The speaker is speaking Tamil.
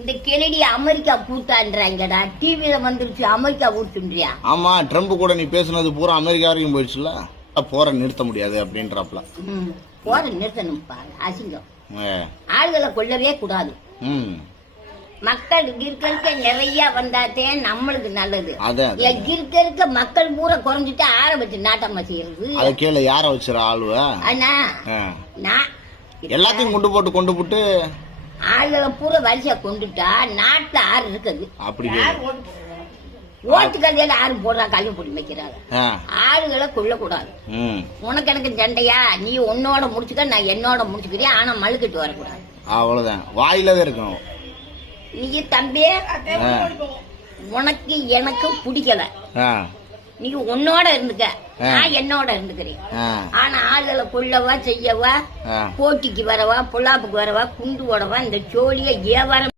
இந்த கெனடி அமெரிக்கா கூத்தான்றாங்கடா. டிவில வந்துருச்சு அமெரிக்கா கூத்துன்றியா? ஆமா, ட்ரம்ப் கூட நீ பேசுனது பூரா அமெரிக்கா வரைக்கும் போயிடுச்சுல. போற நிறுத்த முடியாது அப்படின்றப்பல. போற நிறுத்தணும் பாரு, அசிங்கம். ஆளுகளை கொள்ளவே கூடாது. மக்கள் இருக்க நிறைய வந்தாத்தே நம்மளுக்கு நல்லது. இருக்க மக்கள் பூரா குறைஞ்சிட்டு ஆரம்பிச்சு நாட்டமா செய்யறது. அது கீழே யார வச்சுற ஆளுவ எல்லாத்தையும் கொண்டு போட்டு ஆளுகளை பூரா வரிசையா கொண்டுட்டா நாட்டுல ஆறு இருக்குது. அப்படி ஓட்டு கல்வியில ஆறு போடுறா, கல்வி போட்டு வைக்கிறாங்க. ஆளுகளை கொள்ளக்கூடாது. உனக்கு எனக்கு சண்டையா? நீ உன்னோட முடிச்சுக்க, நான் என்னோட முடிச்சுக்கிறேன். ஆனா மழுக்கிட்டு வரக்கூடாது. அவ்வளவுதான், வாயிலதான் இருக்கணும். நீ தம்பி உனக்கு எனக்கு பிடிக்கல, நீ உன்னோட இருந்துக்க, நான் என்னோட இருந்துக்கிறேன். ஆனா ஆளுகளை கொள்ளவா செய்யவா, போட்டிக்கு வரவா, பொல்லாப்புக்கு வரவா, குண்டு ஓடவா, இந்த சோழிய வியாபாரம்